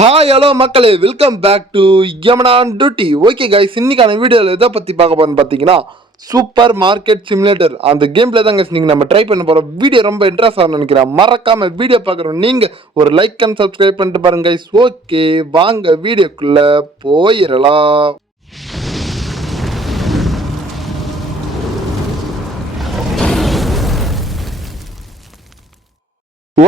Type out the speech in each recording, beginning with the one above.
Hi hello மக்களே, welcome back to யமனான் டியூட்டி. ஓகே கைஸ், இன்னைக்கான வீடியோவில் எதை பற்றி பார்க்க போகிறோம்னு பார்த்தீங்கன்னா சூப்பர் மார்க்கெட் சிமுலேட்டர் அந்த கேம் பிளே தான் கைஸ் நீங்கள் நம்ம ட்ரை பண்ண போகிறோம். வீடியோ ரொம்ப இன்ட்ரெஸ்டாக நினைக்கிறேன். மறக்காமல் வீடியோ பார்க்குறோம் நீங்கள் ஒரு லைக் அண்ட் சப்ஸ்கிரைப் பண்ணிட்டு பாருங்க கைஸ். ஓகே, வாங்க வீடியோக்குள்ளே போயிடலாம்.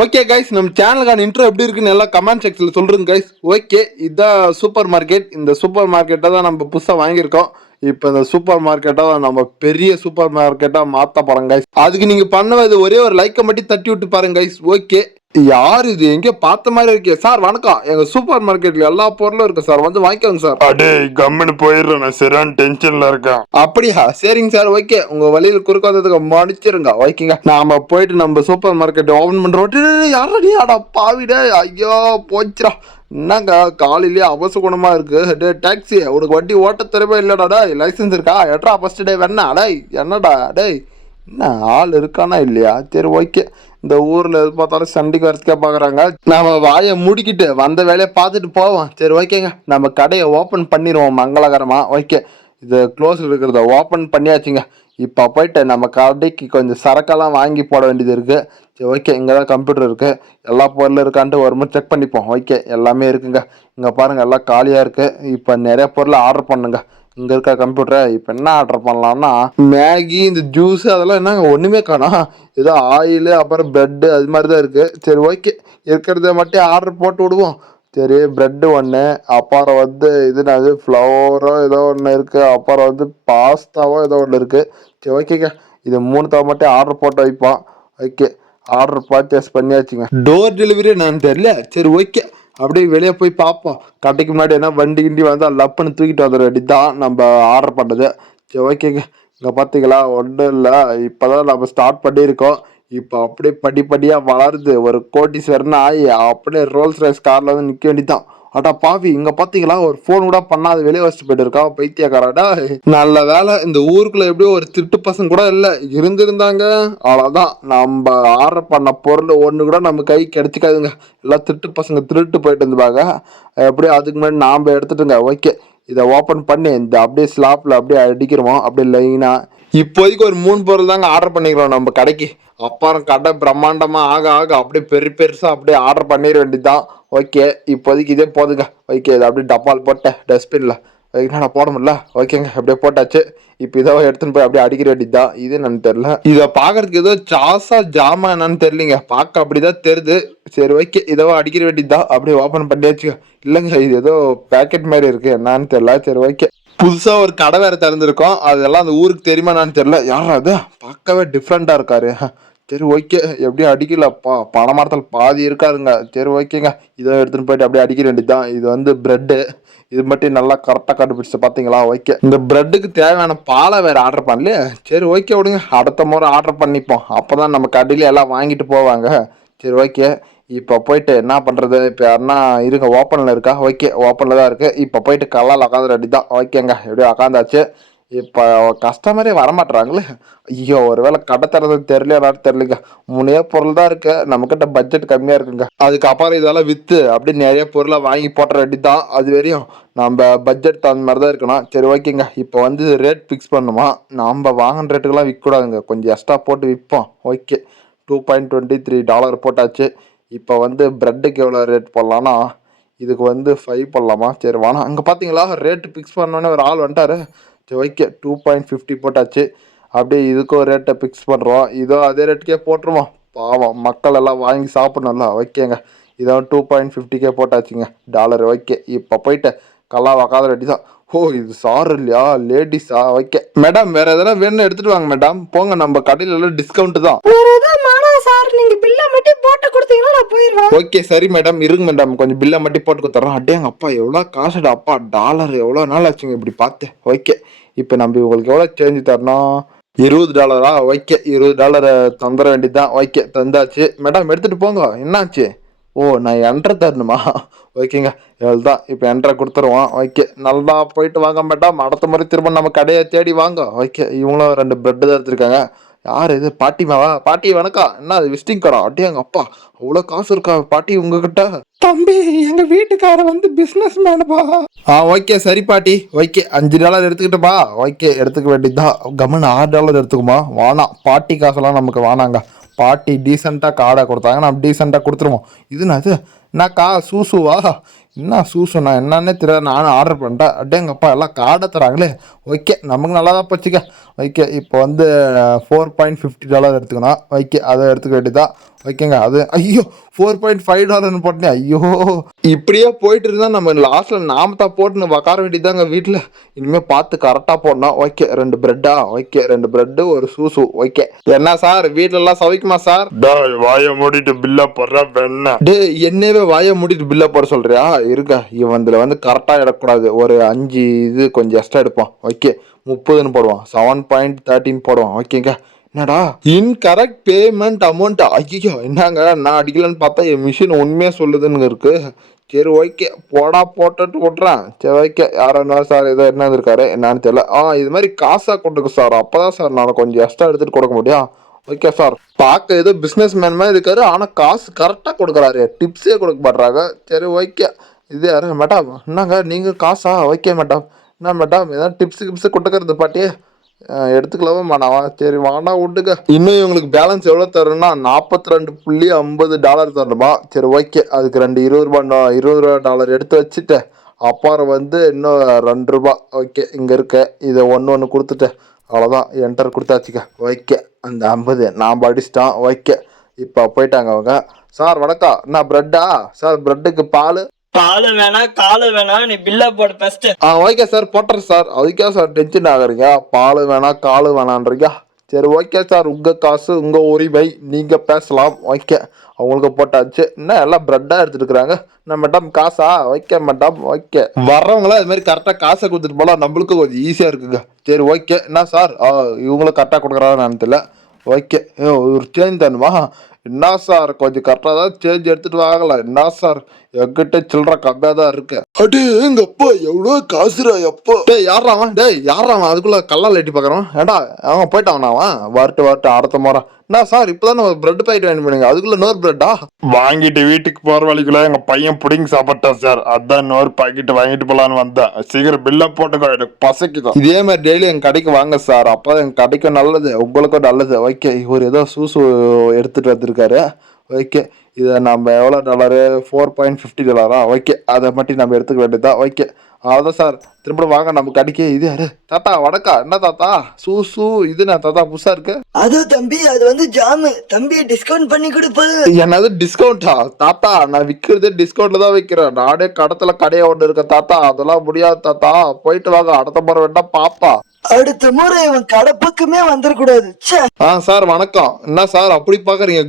ஓகே கைஸ், நம்ம சேனலுக்கான இன்ட்ரோ எப்படி இருக்குன்னு எல்லாம் கமெண்ட் செக்ஷனில் சொல்கிறேங்க கைஸ். ஓகே, இதுதான் சூப்பர் மார்க்கெட். இந்த சூப்பர் மார்க்கெட்டை தான் நம்ம புதுசாக வாங்கியிருக்கோம். இப்போ இந்த சூப்பர் மார்க்கெட்டை நம்ம பெரிய சூப்பர் மார்க்கெட்டாக மாற்ற போகிறோம் கைஸ். அதுக்கு நீங்கள் பண்ணுவது ஒரே ஒரு லைக்கை மட்டும் தட்டி விட்டு பாருங்க கைஸ். ஓகே, யார் இது? எங்கேயோ பார்த்த மாதிரி இருக்கே. சார் வணக்கம், எங்க சூப்பர் மார்க்கெட்ல எல்லா பொருளும் இருக்கு சார், வந்து வாங்கிக்கோங்க சார். அடே கம்முன்னு போயிடுறேன், நான் சரியான டென்ஷன்ல இருக்கேன். அப்படியா? சரிங்க சார். ஓகே, உங்க வழியில் குறுக்க வந்ததுக்கு மன்னிச்சிருங்க. ஓகேங்க, நாம போயிட்டு நம்ம சூப்பர் மார்க்கெட் ஓபன் பண்றோம். யாரடி அடா பாவிட, ஐயோ போச்சுரா. என்னங்க காலையிலேயே அவசகுணமா இருக்கு. டே டாக்ஸி, உனக்கு வண்டி ஓட்ட திறமை இல்லடா. டே லைசன்ஸ் இருக்கா? எட்ரா ஃபர்ஸ்ட் டே வேணா? டேய் என்னடா டேய், என்ன ஆள் இருக்கானா இல்லையா? சரி ஓகே, இந்த ஊர்ல எது பார்த்தாலும் சண்டைக்கு வரத்துக்கே பாக்குறாங்க. நம்ம வாயை முடிக்கிட்டு வந்த வேலையை பார்த்துட்டு போவோம். சரி ஓகேங்க, நம்ம கடையை ஓப்பன் பண்ணிடுவோம் மங்களகரமா. ஓகே, இது க்ளோஸ் இருக்கிறத ஓப்பன் பண்ணியாச்சுங்க. இப்போ போயிட்டு நம்ம கடைக்கு கொஞ்சம் சரக்கெல்லாம் வாங்கி போட வேண்டியது இருக்கு. சரி ஓகே, இங்கே தான் கம்ப்யூட்டர் இருக்கு. எல்லா பொருளும் இருக்கான்ட்டு ஒரு முறை செக் பண்ணிப்போம். ஓகே, எல்லாமே இருக்குங்க. இங்கே பாருங்க, எல்லாம் காலியாக இருக்கு. இப்போ நிறைய பொருள் ஆர்டர் பண்ணுங்க. இங்கே இருக்க கம்ப்யூட்டரை இப்போ என்ன ஆர்டர் பண்ணலாம்னா மேகி, இந்த ஜூஸ் அதெல்லாம் என்னங்க ஒன்றுமே காணோம். ஏதோ ஆயிலு, அப்புறம் ப்ரெட்டு அது மாதிரி தான் இருக்குது. சரி ஓகே, இருக்கிறத மட்டும் ஆர்டர் போட்டு விடுவோம். சரி, ப்ரெட்டு ஒன்று, அப்புறம் இதுனாது ஃப்ளவரோ ஏதோ ஒன்று இருக்குது, அப்புறம் பாஸ்தாவோ ஏதோ ஒன்று இருக்குது. சரி ஓகேங்க, இது 3 தவணை மட்டும் ஆர்டர் போட்டு வைப்போம். ஓகே, ஆர்டர் பர்ச்சேஸ் பண்ணியாச்சுங்க. டோர் டெலிவரி என்னன்னு தெரியல. சரி ஓகே, அப்படியே வெளியே போய் பார்ப்போம். கடைக்கு முன்னாடி என்ன வண்டி கிண்டி வந்தால் லப்புன்னு தூக்கிட்டு வந்துட வேண்டியதான் நம்ம ஆர்டர் பண்ணது. சரி ஓகேங்க, இங்கே பார்த்தீங்களா ஒன்றும் இல்லை, இப்போ தான் நம்ம ஸ்டார்ட் பண்ணியிருக்கோம். இப்போ அப்படியே படிப்படியாக வளருது. ஒரு கோட்டீஸ்வரன் ஆகி அப்படியே ரோல்ஸ் ரைஸ் காரில் வந்து நிற்க வேண்டியதான். அடா பாவி, இங்கே பார்த்தீங்களா ஒரு ஃபோன் கூட பண்ணாத வெளியே வச்சுட்டு போயிட்டு இருக்கான் பைத்தியக்காரடா. நல்ல வேலை, இந்த ஊருக்குள்ள எப்படியோ ஒரு திருட்டு பசங்க கூட இல்லை. இருந்திருந்தாங்க அவ்வளோதான், நம்ம ஆர்டர் பண்ண பொருள் ஒன்று கூட நம்ம கை கிடைச்சிக்காதுங்க. எல்லாம் திருட்டு பசங்க திருட்டு போயிட்டு இருந்துப்பாங்க. எப்படியோ அதுக்கு முன்னாடி நாம் எடுத்துட்டுங்க. ஓகே, இதை ஓப்பன் பண்ணி இந்த அப்படியே ஸ்லாப்பில் அப்படியே அடிக்கிறோம். அப்படியே லைனாக இப்போதைக்கு ஒரு 3 பொருள் தாங்க ஆர்டர் பண்ணிக்கிறோம் நம்ம கடைக்கு. அப்புறம் கடை பிரம்மாண்டமாக ஆக ஆக அப்படியே பெருசாக அப்படியே ஆர்டர் பண்ணிட வேண்டியதுதான். ஓகே, இப்போதைக்கு இதே போதுங்க. ஓகே, இதை அப்படியே டப்பால் போட்டேன் டஸ்ட்பினில். என்னடா போட முடியல. ஓகேங்க, அப்படியே போட்டாச்சு. இப்போ இதை எடுத்துன்னு போய் அப்படியே அடிக்கிற வேண்டியதுதான். இது என்னன்னு தெரியல. இதை பார்க்கறதுக்கு ஏதோ சாஸா ஜாமா என்னன்னு தெரியலிங்க, பார்க்க அப்படிதான் தெரியுது. சரி ஓகே, இதோ அடிக்கிற வேண்டியதுதான். அப்படியே ஓப்பன் பண்ணியாச்சு. இல்லைங்க, இது ஏதோ பேக்கெட் மாதிரி இருக்கு, என்னன்னு தெரியல. சரி ஓகே, புதுசா ஒரு கடை வேற திறந்திருக்கோம். அதெல்லாம் அந்த ஊருக்கு தெரியுமா என்னன்னு தெரியல. யாரும் அது பார்க்கவே டிஃப்ரெண்டா இருக்காரு. சரி ஓகே, எப்படியும் அடிக்கலப்பா, பணமரத்தில் பாதி இருக்காருங்க. சரி ஓகேங்க, இதை எடுத்துன்னு போயிட்டு அப்படியே அடிக்க வேண்டியதுதான். இது பிரெட்டு, இது மட்டும் நல்லா கரெக்டாக கண்டுபிடிச்சு பார்த்தீங்களா? ஓகே, இந்த பிரெட்டுக்கு தேவையான பாலை வேற ஆர்டர் பண்ணலையே. சரி ஓகே விடுங்க, அடுத்த முறை ஆர்டர் பண்ணிப்போம். அப்போதான் நம்ம கடையில எல்லாம் வாங்கிட்டு போவாங்க. சரி ஓகே, இப்போ போயிட்டு என்ன பண்ணுறது? இப்போ யாருன்னா இருங்க, ஓப்பனில் இருக்கா? ஓகே, ஓப்பனில் தான் இருக்குது. இப்போ போயிட்டு கல்லால் உக்காந்து ரெடி தான். ஓகேங்க, எப்படியும் உக்காந்தாச்சு. இப்போ கஸ்டமரே வரமாட்டுறாங்களே. ஐயோ, ஒருவேளை கடை தரது தெரியலைங்க. 3 பொருள் தான் இருக்கு, நம்மக்கிட்ட பட்ஜெட் கம்மியாக இருக்குங்க. அதுக்கப்புறம் இதெல்லாம் விற்று அப்படி நிறைய பொருளை வாங்கி போட்ட ரெடி தான். அது வரையும் நம்ம பட்ஜெட் அந்த மாதிரி தான் இருக்கணும். சரி ஓகேங்க, இப்போ ரேட் ஃபிக்ஸ் பண்ணுமா? நம்ம வாங்கின ரேட்டுக்கெல்லாம் விற்கக்கூடாதுங்க, கொஞ்சம் எக்ஸ்ட்ரா போட்டு விற்போம். ஓகே, $2.23 போட்டாச்சு. இப்போ ப்ரெட்டுக்கு எவ்வளோ ரேட் போடலான்னா இதுக்கு 5 போடலாமா? சரி வானா. அங்கே பார்த்தீங்களா ரேட்டு ஃபிக்ஸ் பண்ணோன்னே ஒரு ஆள் வந்துட்டாரு. சரி ஓகே, 2.50 போட்டாச்சு. அப்படியே இதுக்கும் ரேட்டை ஃபிக்ஸ் பண்ணுறோம். இதோ அதே ரேட்டுக்கே போட்டுருவோம், பாவம் மக்கள் எல்லாம் வாங்கி சாப்பிடணும்ல. ஓகேங்க, இதோ 2.50 போட்டாச்சுங்க டாலர். ஓகே, இப்போ போயிட்டு கல்லா உக்காத ரெடி தான். ஓ, இது சார் இல்லையா, லேடிஸா? ஓகே மேடம், வேற எதனா வேணும் எடுத்துட்டு வாங்க மேடம். போங்க, நம்ம கடையில எல்லாம் டிஸ்கவுண்ட் தான். ஓகே சரி மேடம், இருங்க மேடம், கொஞ்சம் பில்லை மட்டும் போட்டு கொடுத்துறோம். அட்டேங்க அப்பா, எவ்வளோ காசுடா அப்பா, டாலர் எவ்வளோ நாள் ஆச்சுங்க இப்படி பார்த்தேன். ஓகே, இப்போ நம்ம உங்களுக்கு எவ்வளோ சேஞ்சு தரணும்? $20. ஓகே, $20 தந்துட வேண்டியதுதான். ஓகே, தந்தாச்சு மேடம், எடுத்துட்டு போங்க. என்னாச்சு? ஓ, நான் என்ட்ரு தரணுமா? ஓகேங்க, இவ்வளோதான். இப்போ என்ட்ரை கொடுத்துருவோம். ஓகே, நல்லா போயிட்டு வாங்க மேடம். அடுத்த முறை திரும்ப நம்ம கடையை தேடி வாங்க. ஓகே, இவங்களும் 2 பிரெட்டு தான் எடுத்துருக்காங்க. யார் இது? பாட்டிமாவா? பாட்டி வணக்கம். என்ன அது விசிட்டிங் கார்டா? அட்டே எங்கள் அப்பா, அவ்வளோ காசு இருக்கா பாட்டி உங்ககிட்ட? தம்பி, எங்க வீட்டு வீட்டுக்காரர் வந்து பிசினஸ் மேனப்பா. ஓகே சரி பாட்டி, ஓகே $5 எடுத்துக்கிட்டப்பா. ஓகே எடுத்துக்க வேண்டியதுதான். கம்மன் $6 எடுத்துக்குமா? வேணாம், பாட்டி காசெல்லாம் நமக்கு வேணாங்க. பாட்டி டீசெண்டாக காடை கொடுத்தாங்க, நம்ம டீசெண்டாக கொடுத்துருவோம். இதுனாது என்னக்கா சூசுவா? என்ன சூசு? நான் என்னன்னே தெரியாது, நானும் ஆர்டர் பண்ணிட்டேன். அடேங்கப்பா எல்லாம் காடை தராங்களே. ஓகே நமக்கு நல்லா தான் போச்சுக்க. ஓகே இப்போ வந்து $4.50 எடுத்துக்கணும். ஓகே அதை எடுத்துக்க வேண்டியதான். ஓகேங்க அது ஐயோ $4.5 போட்டேன். ஐயோ இப்படியே போயிட்டு இருந்தா நம்ம லாஸ்ட்ல நாம தான் போட்டுன்னு உக்கார வேண்டியதாங்க வீட்டில். இனிமேல் பார்த்து கரெக்டாக போடணும். ஓகே 2 பிரெட்டா? ஓகே 2 பிரெட்டு ஒரு சூசு. ஓகே என்ன சார் வீட்டில எல்லாம் சமைக்குமா சார்? டேய் வாயை மூடிட்டு பில்ல போடுற வெண்ண. டே என்னவே வாயை மூடிட்டு பில்லை போட சொல்றியா? இருக்க இவன் இதில் வந்து கரெக்டாக எடுக்கக்கூடாது. ஒரு 5 இது கொஞ்சம் எக்ஸ்ட்ரா எடுப்போம். ஓகே 30ன்னு போடுவான். 7.13 போடுவான். ஓகேங்க. என்னடா இன்கரெக்ட் பேமெண்ட் அமௌண்ட்? ஐயோ என்னங்க நான் அடிக்கலன்னு பார்த்தா என் மிஷின் உண்மையாக சொல்லுதுன்னு இருக்கு. சரி ஓகே போடா போட்டுட்டு விட்றேன். சரி ஓகே யாரும் சார் ஏதோ என்ன இருக்காரு என்னன்னு தெரியல. இது மாதிரி காசாக கொடுங்க சார், அப்போதான் சார் நான் கொஞ்சம் எக்ஸ்ட்ரா எடுத்துகிட்டு கொடுக்க முடியும். ஓகே சார் பார்க்க ஏதோ பிஸ்னஸ் மேன் மாதிரி இருக்காரு, ஆனால் காசு கரெக்டாக கொடுக்குறாரு, டிப்ஸே கொடுக்க மாட்றாங்க. சரி ஓகே இது யாரு மேடம்? என்னங்க நீங்கள் காசா? Okay madam. என்ன மேடம் ஏதாவது டிப்ஸு கொடுக்கறது பாட்டி? எடுத்துக்கலாமா மாணவா? சரி வாடா விட்டுக்க. இன்னும் இவங்களுக்கு பேலன்ஸ் எவ்வளோ தரணும்னா $42.50 தரணுமா? சரி ஓகே அதுக்கு $20 எடுத்து வச்சுட்டு அப்புறம் வந்து இன்னும் $2. ஓகே இங்கே இருக்க இதை ஒன்று கொடுத்துட்டு அவ்வளோதான் என்டர் கொடுத்தாச்சுக்க. ஓகே அந்த 50 நாம் அடிச்சிட்டோம். ஓகே இப்போ போயிட்டாங்க அவங்க. சார் வணக்கம். என்ன ப்ரெட்டா சார்? ப்ரெட்டுக்கு பால் வேணா காலு வேணா, நீ பில்ல போடு ஃபர்ஸ்ட். ஓகே சார் போட்டுறேன் சார். அதுக்கே சார் டென்ஷன் ஆகுறீங்க? பால் வேணா காலு வேணான்றீங்க. சரி ஓகே சார் உங்கள் காசு உங்கள் உரிமை, நீங்கள் பேசலாம். ஓகே அவங்களுக்கு போட்டாச்சு. என்ன எல்லாம் ப்ரெட்டாக எடுத்துட்டு இருக்கிறாங்க. என்ன மேடம் காசா? Okay madam. ஓகே வர்றவங்களாம் இது மாதிரி கரெக்டாக காசை கொடுத்துட்டு போகலாம், நம்மளுக்கும் கொஞ்சம் ஈஸியாக இருக்குங்க. சரி ஓகே என்ன சார் இவங்களும் கரெக்டாக கொடுக்குறாங்கன்னு நான் தெரியல. ஓகே ஒரு சேஞ்ச் தானுமா? என்ன சார் கொஞ்சம் கரெக்டாக தான் சேஞ்ச் எடுத்துட்டு வாங்கலாம். என்ன சார் என்கிட்ட சில்லற கம்மியாக தான் இருக்கு. அடே எங்க அப்பா எவ்வளோ காசுரா எப்போ? டேய் யாராவன்? டேய் யாராவன்? அதுக்குள்ள கல்லால் எட்டி பார்க்குறான். ஏடா அவன் போயிட்டான் அவன். வரட்டு அடுத்த முறை. என்ன சார் இப்போதான் ஒரு பிரெட் பாக்கெட் வாங்கி பண்ணுங்க, அதுக்குள்ள இன்னொரு பிரெட்டா? வாங்கிட்டு வீட்டுக்கு போற வழிக்குள்ள எங்க பையன் புடிங்கி சாப்பிட்டான் சார், அதான் இன்னொரு பாக்கெட் வாங்கிட்டு போலான்னு வந்தேன். சீக்கிரம் பில்ல போட்டுக்கோ, எனக்கு பசைக்குதான். இதே மாதிரி டெய்லி எங்க கடைக்கு வாங்க சார், அப்போ எங்க கடைக்கும் நல்லது உங்களுக்கும் நல்லது. ஓகே இவர் ஏதோ சூசு எடுத்துட்டு வந்திருக்காரு. ஓகே இதை நம்ம எவ்வளோ $4.50? ஓகே அதை மட்டும் நம்ம எடுத்துக்க வேண்டியதா. ஓகே அவ்வளோதான் சார். திரும்ப வாங்க நம்ம கடைக்கு. இது யாரு? தாத்தா வணக்கம். என்ன தாத்தா சூசு இது நான் தாத்தா புதுசா இருக்கு? அது தம்பி அது வந்து ஜாமு தம்பி, டிஸ்கவுண்ட் பண்ணி கொடுப்பாரு. என்னது டிஸ்கவுண்டா? தாத்தா நான் விற்கிறதே டிஸ்கவுண்ட்ல தான் விற்கிறேன். நானே கடத்துல கடையை ஒன்று இருக்கேன் தாத்தா, அதெல்லாம் முடியாது தாத்தா. போயிட்டு வாங்க, அடுத்த முறை வேண்டா பாப்பா. அடுத்த முறை இவன் கடை பக்கமே வந்துடக்கூடாது. சார் வணக்கம். என்ன சார் அப்படி பாக்குறீங்க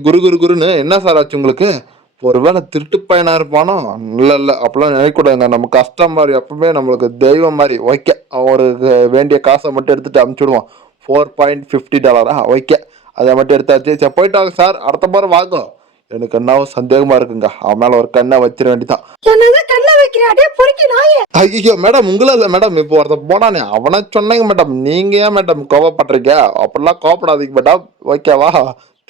குருன்னு? என்ன சார் ஆச்சு உங்களுக்கு? ஒருவேளை திருட்டு பையனா இருப்பானோ? இல்லை அப்படிலாம் நினைக்கூடாதுங்க. நம்ம கஸ்டமர் எப்பவுமே நம்மளுக்கு தெய்வம் மாதிரி. ஓகே அவருக்கு வேண்டிய காசை மட்டும் எடுத்துட்டு அனுப்பிச்சுடுவோம். $4.50. ஓகே அதை மட்டும் எடுத்தாச்சு. சரி போயிட்டு வாங்க சார், அடுத்த முறை வாங்க. எனக்கு என்ன சந்தேகமா இருக்குங்க, அவன் மேல ஒரு கண்ணை வச்சிட வேண்டியதான். ஐயோ மேடம் உங்கள இல்ல மேடம், இப்போ ஒருத்த போனானே அவனை சொன்னீங்க மேடம். நீங்க ஏன் மேடம் கோவப்படுறீங்க? அப்படிலாம் கோவப்படாதீங்க மேடம். ஓகேவா?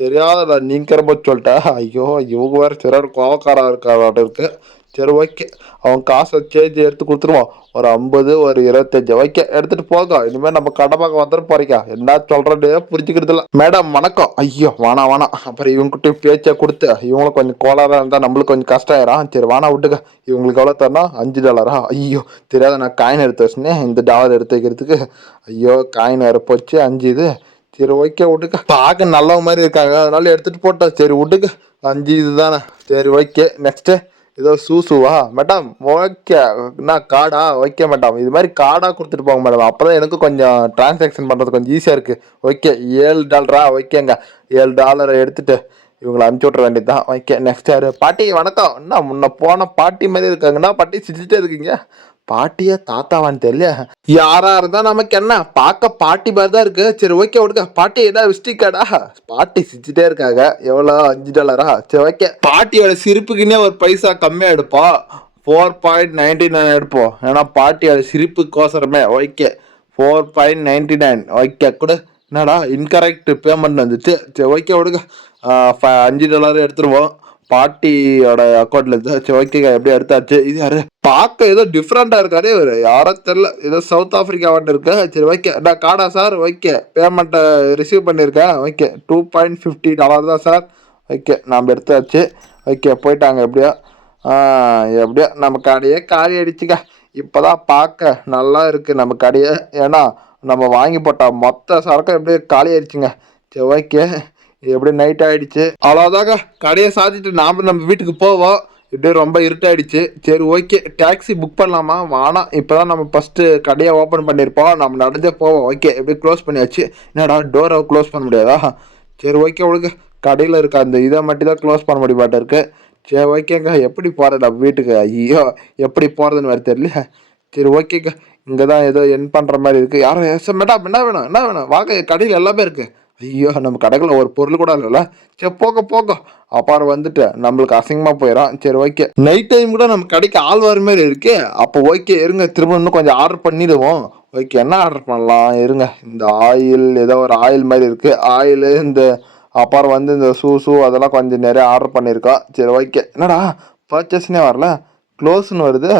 தெரியாத நீங்க ரொம்ப சொல்லிட்டேன். ஐயோ இவங்க வேற சிறர் கோவக்காரா இருக்காரு இருக்கு. சரி ஓகே அவன் காசை சேஞ்ச் எடுத்து கொடுத்துருவோம். ஒரு 50 ஒரு 25 ஓகே எடுத்துட்டு போங்க. இனிமேல் நம்ம கடை பார்க்க வந்துட்டு போறீங்க. என்ன சொல்றேன்னு புரிஞ்சுக்கிறது இல்லை. மேடம் வணக்கம். ஐயோ வேணாம். அப்புறம் இவங்ககிட்ட பேச்சை கொடுத்து இவங்களும் கொஞ்சம் கோளாறாக இருந்தால் நம்மளுக்கு கொஞ்சம் கஷ்டம் ஆயிரும். சரி வேணா விட்டுக்க. இவங்களுக்கு எவ்வளோ தரணும்? $5. ஐயோ தெரியாத நான் காயின் எடுத்து வச்சுனேன் இந்த டாலர் எடுத்து வைக்கிறதுக்கு. ஐயோ காயின் வேற போச்சு 5 இது. சரி ஓகே விட்டுக்க. பார்க்க நல்லவங்க மாதிரி இருக்காங்க அதனால எடுத்துட்டு போட்டோம். சரி விட்டுக்க 5 இது தானே. சரி ஓகே நெக்ஸ்ட்டு ஏதோ சூசுவா மேடம்? ஓகே நான் கார்டா? ஓகே மேடம் இது மாதிரி கார்டாக கொடுத்துட்டு போங்க மேடம், அப்போ தான் எனக்கு கொஞ்சம் டிரான்சாக்ஷன் பண்ணுறது கொஞ்சம் ஈஸியாக இருக்குது. ஓகே $7. ஓகேங்க $7 எடுத்துட்டு இவங்களை அனுப்பிச்சி விட்ற வேண்டியது தான். ஓகே நெக்ஸ்ட் யாரு? பாட்டி வணக்கம். என்ன முன்ன போன பாட்டி மாதிரி இருக்காங்கன்னா பாட்டி சிரிச்சுட்டே இருக்கீங்க. பாட்டியா தாத்தாவான்னு தெரியல. யாரா இருந்தா நமக்கு என்ன, பார்க்க பாட்டி மாதிரி தான் இருக்கு. சரி ஓகே விடுங்க. பாட்டி என்ன விஸ்டிக்காடா? பாட்டி சிரிச்சுட்டே இருக்காங்க. எவ்வளோ $5? சரி ஓகே பாட்டியோட சிரிப்புக்குன்னே ஒரு பைசா கம்மியாக எடுப்போம். 4.99 எடுப்போம். ஏன்னா பாட்டியோட சிரிப்புக்கோசரமே. ஓகே 4.99 ஓகே கூட. என்னடா இன்கரெக்ட் பேமெண்ட் வந்துச்சு. சரி ஓகே விடுங்க. $5 எடுத்துருவோம். பாட்டியோட அக்கௌண்ட்ல இருந்து. சரி ஓகேங்க, எப்படி எடுத்தாச்சு. இது யாரு பார்க்க ஏதோ டிஃப்ரெண்டா இருக்காரு இவரு, யாரோ தெரியல, ஏதோ சவுத் ஆப்பிரிக்காவாட்டு இருக்கு. சரி ஓகே, நான் கார்டா சார், ஓகே பேமெண்ட்டை ரிசீவ் பண்ணியிருக்கேன். ஓகே $2.50 தான் சார். ஓகே நம்ம எடுத்தாச்சு. ஓகே போயிட்டாங்க. எப்படியோ நம்ம கடையே காலி அடிச்சுக்க. இப்போதான் பார்க்க நல்லா இருக்கு நம்ம கடையை. ஏன்னா நம்ம வாங்கி போட்ட மொத்த சரக்கும் எப்படியே காலி ஆயிடுச்சுங்க. சரி ஓகே, எப்படி நைட் ஆயிடுச்சு, அவ்வளோதாங்க. கடையை சாத்திட்டு நம்ம வீட்டுக்கு போவோம். இப்படியே ரொம்ப இருட்டாயிடுச்சு. சரி ஓகே, டாக்ஸி புக் பண்ணலாமா? வேணாம், இப்போதான் நம்ம ஃபஸ்ட்டு கடையை ஓப்பன் பண்ணியிருப்போம், நம்ம நடந்தே போவோம். ஓகே எப்படி க்ளோஸ் பண்ணியாச்சு. என்னடா டோரை க்ளோஸ் பண்ண முடியாதா? சரி ஓகே ஒழுங்க, கடையில் இருக்க அந்த இதை மட்டும் தான் க்ளோஸ் பண்ண முடிய இருக்கு. சரி ஓகேங்க, எப்படி போகிறேன் நம்ம வீட்டுக்கு? ஐயோ எப்படி போகிறதுன்னு வேறு தெரியல. சரி ஓகேங்க, இங்கே தான் ஏதோ என் பண்ணுற மாதிரி இருக்குது. யாரும் மேடம் என்ன வேணும் வாங்க, கடையில் எல்லாமே இருக்குது. ஐயோ நம்ம கடைக்குள்ள ஒரு பொருள் கூட இல்லைல்ல. சரி போக அப்புறம் வந்துட்டு நம்மளுக்கு அசிங்கமாக போயிடும். சரி ஓகே, நைட் டைம் கூட நம்ம கடைக்கு ஆள் வர மாதிரி இருக்கு. அப்போ ஓகே இருங்க, திரும்ப இன்னும் கொஞ்சம் ஆர்டர் பண்ணிடுவோம். ஓகே என்ன ஆர்டர் பண்ணலாம் இருங்க. இந்த ஆயில், ஏதோ ஒரு ஆயில் மாதிரி இருக்குது, ஆயிலு. இந்த அப்புறம் இந்த ஷூ அதெல்லாம் கொஞ்சம் நிறைய ஆர்டர் பண்ணியிருக்கோம். சரி ஓகே, என்னடா பர்ச்சேஸ்னே வரல, க்ளோஸ்ன்னு வருது.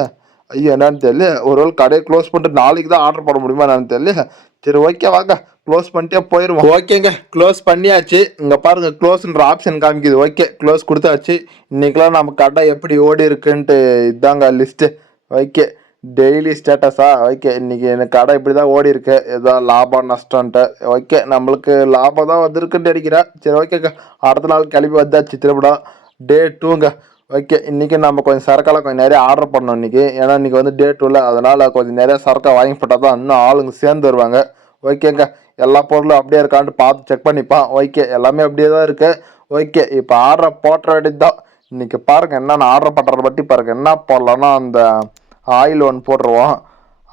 ஐயோ என்னன்னு தெரியல, ஒருவேளை கடையை க்ளோஸ் பண்ணிட்டு நாளைக்கு தான் ஆர்டர் பண்ண முடியுமா என்னன்னு தெரியல. சரி ஓகே வாங்க, க்ளோஸ் பண்ணிட்டே போயிடுவோம். ஓகேங்க க்ளோஸ் பண்ணியாச்சு. இங்கே பாருங்க க்ளோஸ்ன்ற ஆப்ஷன் காமிக்குது. ஓகே க்ளோஸ் கொடுத்தாச்சு. இன்னைக்கெல்லாம் நம்ம கடை எப்படி ஓடி இருக்குன்ட்டு இதாங்க லிஸ்ட்டு. ஓகே டெய்லி ஸ்டேட்டஸா? ஓகே இன்னைக்கு எனக்கு கடை இப்படி தான் ஓடி இருக்கு, ஏதோ லாபம் நஷ்டம்ன்ட்டு. ஓகே நம்மளுக்கு லாபம் தான் வந்திருக்குன்னு நினைக்கிறேன். சரி ஓகேங்க, அடுத்த நாள் கிளம்பி வந்தாச்சு திருவிழா டே 2ங்க. ஓகே இன்றைக்கி நம்ம கொஞ்சம் சரக்கெல்லாம் கொஞ்சம் நிறைய ஆர்டர் பண்ணோம் இன்றைக்கி. ஏன்னா இன்றைக்கி டே 2ல, அதனால் கொஞ்சம் நிறைய சரக்காக வாங்கி போட்டால் தான் இன்னும் ஆளுங்க சேர்ந்து வருவாங்க. ஓகேங்க, எல்லா பொருளும் அப்படியே இருக்கான்ட்டு பார்த்து செக் பண்ணிப்பான். ஓகே எல்லாமே அப்படியே தான் இருக்குது. ஓகே இப்போ ஆர்டர் போட்ட வேண்டியது தான். இன்றைக்கி பாருங்கள் என்னென்ன ஆர்டர் பண்ணுறத பற்றி பாருங்கள். என்ன போடலான்னா அந்த ஆயில் ஒன்று போட்டுருவோம்.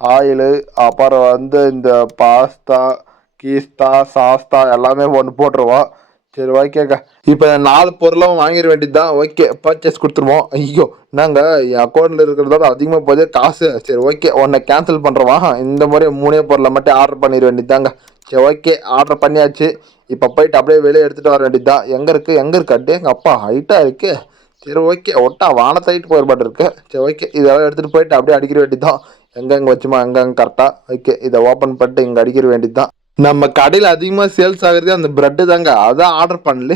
ஆயிலு, அப்புறம் இந்த பாஸ்தா, கீஸ்தா, சாஸ்தா எல்லாமே ஒன்று போட்டுருவோம். சரி ஓகேங்க, இப்போ 4 பொருளும் வாங்கிட வேண்டியது தான். ஓகே பர்ச்சேஸ் கொடுத்துருவோம். ஐயோ நாங்கள் என் அக்கௌண்ட்டில் இருக்கிறதோட அதிகமாக போதே காசு. சரி ஓகே ஒன்றை கேன்சல் பண்ணுறோமா, இந்த மாதிரி 3 பொருளை மட்டும் ஆர்டர் பண்ணிட வேண்டியது தாங்க. சரி ஓகே ஆர்டர் பண்ணியாச்சு. இப்போ போயிட்டு அப்படியே வெளியே எடுத்துகிட்டு வர வேண்டியது தான். எங்கே இருக்குது அட்டே எங்கள் அப்பா ஹைட்டாக இருக்குது. சரி ஓகே ஒட்டா வானத்தாயிட்டு போயிடப்பாட்டு இருக்கு. சரி ஓகே இதெல்லாம் எடுத்துகிட்டு போயிட்டு அப்படியே அடிக்கிற வேண்டியது தான். எங்கெங்கே வச்சுமா எங்கெங்கே கரெக்டாக. ஓகே இதை ஓப்பன் பண்ணிட்டு இங்கே அடிக்கிற வேண்டியது தான். நம்ம கடையில் அதிகமாக சேல்ஸ் ஆகுறது அந்த ப்ரெட்டு தாங்க, அதான் ஆர்டர் பண்ணல.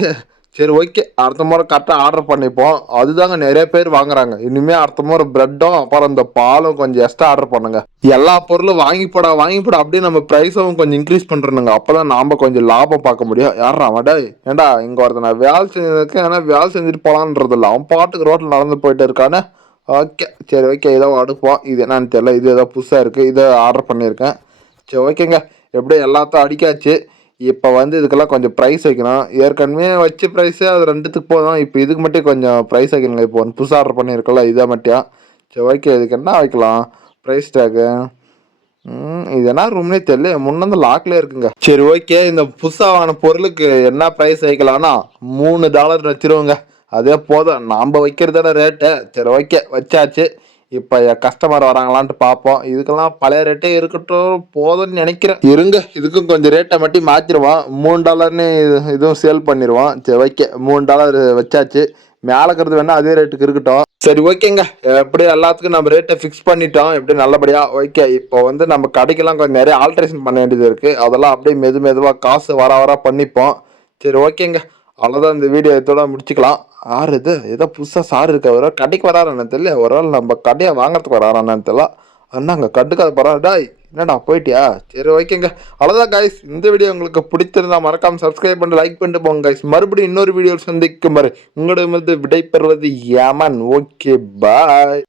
சரி ஓகே அடுத்த முறை கரெக்டாக ஆர்டர் பண்ணிப்போம். அதுதாங்க நிறைய பேர் வாங்குறாங்க. இனிமேல் அடுத்த முறை ப்ரெட்டும் அப்புறம் இந்த பாலும் கொஞ்சம் எக்ஸ்ட்ரா ஆர்டர் பண்ணுங்க. எல்லா பொருளும் வாங்கி போட அப்படியே நம்ம ப்ரைஸும் கொஞ்சம் இன்க்ரீஸ் பண்ணுறோங்க. அப்போ தான் நாம் கொஞ்சம் லாபம் பார்க்க முடியும். யாரா மாட்டா ஏண்டா இங்கே ஒருத்த நான் வேலை செஞ்சிருக்கேன், ஏன்னா வேலை செஞ்சுட்டு போகலான்றது இல்லை, அவன் பாட்டுக்கு ரோட்டில் நடந்து போயிட்டு இருக்கானே. ஓகே சரி ஓகே ஏதோ அடுப்போம். இது என்னன்னு தெரியல, இது ஏதோ புதுசாக இருக்குது, இதை ஆர்டர் பண்ணியிருக்கேன். சரி ஓகேங்க எப்படியோ எல்லாத்தையும் அடிக்காச்சு. இப்போ இதுக்கெல்லாம் கொஞ்சம் ப்ரைஸ் வைக்கணும். ஏற்கனவே வச்ச ப்ரைஸே அது 2த்துக்கு போதும். இப்போ இதுக்கு மட்டும் கொஞ்சம் ப்ரைஸ் வைக்கணுங்க. இப்போ ஒன்று புதுசாக ஆர்டர் பண்ணியிருக்கல இதை மட்டும். சரி ஓகே இதுக்கு என்ன வைக்கலாம் ப்ரைஸ் டேக்கு? இது என்ன ரூம்னே தெரியல, முன்னே லாக்லேயே இருக்குங்க. சரி ஓகே இந்த புதுசாக வாங்கின பொருளுக்கு என்ன ப்ரைஸ் வைக்கலாம்னா $3 வச்சிருவோங்க. அதே போதும், நாம் வைக்கிறதான ரேட்டு. சரி ஓகே வச்சாச்சு. இப்போ கஸ்டமர் வராங்களான்ட்டு பார்ப்போம். இதுக்கெல்லாம் பழைய ரேட்டே இருக்கட்டும் போதும்னு நினைக்கிறேன். இருங்க இதுக்கும் கொஞ்சம் ரேட்டை மட்டும் மாற்றிடுவோம். $3 இதுவும் சேல் பண்ணிடுவோம். சரி ஓகே $3 வச்சாச்சு. மேலே இருக்கிறது வேணால் அதே ரேட்டுக்கு இருக்கட்டும். சரி ஓகேங்க எப்படி எல்லாத்துக்கும் நம்ம ரேட்டை ஃபிக்ஸ் பண்ணிட்டோம் எப்படி நல்லபடியாக. ஓகே இப்போ நம்ம கடைக்கெல்லாம் கொஞ்சம் நிறைய ஆல்ட்ரேஷன் பண்ண வேண்டியது இருக்குது. அதெல்லாம் அப்படியே மெதுவாக காசு வர பண்ணிப்போம். சரி ஓகேங்க அவ்வளோதான், இந்த வீடியோ இதோட முடிச்சுக்கலாம். யார் இது ஏதோ புதுசாக சார் இருக்க, ஒரு கடைக்கு வரான்னு தெரியல, ஒரு வேளை நம்ம கடையை வாங்குறதுக்கு வரான்னு தெரியல. அண்ணாங்க கட்டுக்காத பரவாயில்ல. என்னடா போயிட்டியா? சரி ஓகேங்க அவ்வளோதான் காய்ஸ். இந்த வீடியோ உங்களுக்கு பிடிச்சிருந்தா மறக்காம சப்ஸ்கிரைப் பண்ணி லைக் பண்ணிட்டு போங்க காய்ஸ். மறுபடியும் இன்னொரு வீடியோ சந்திக்கும் வரை உங்களிடமிருந்து விடை பெறுவது யமன். Okay bye.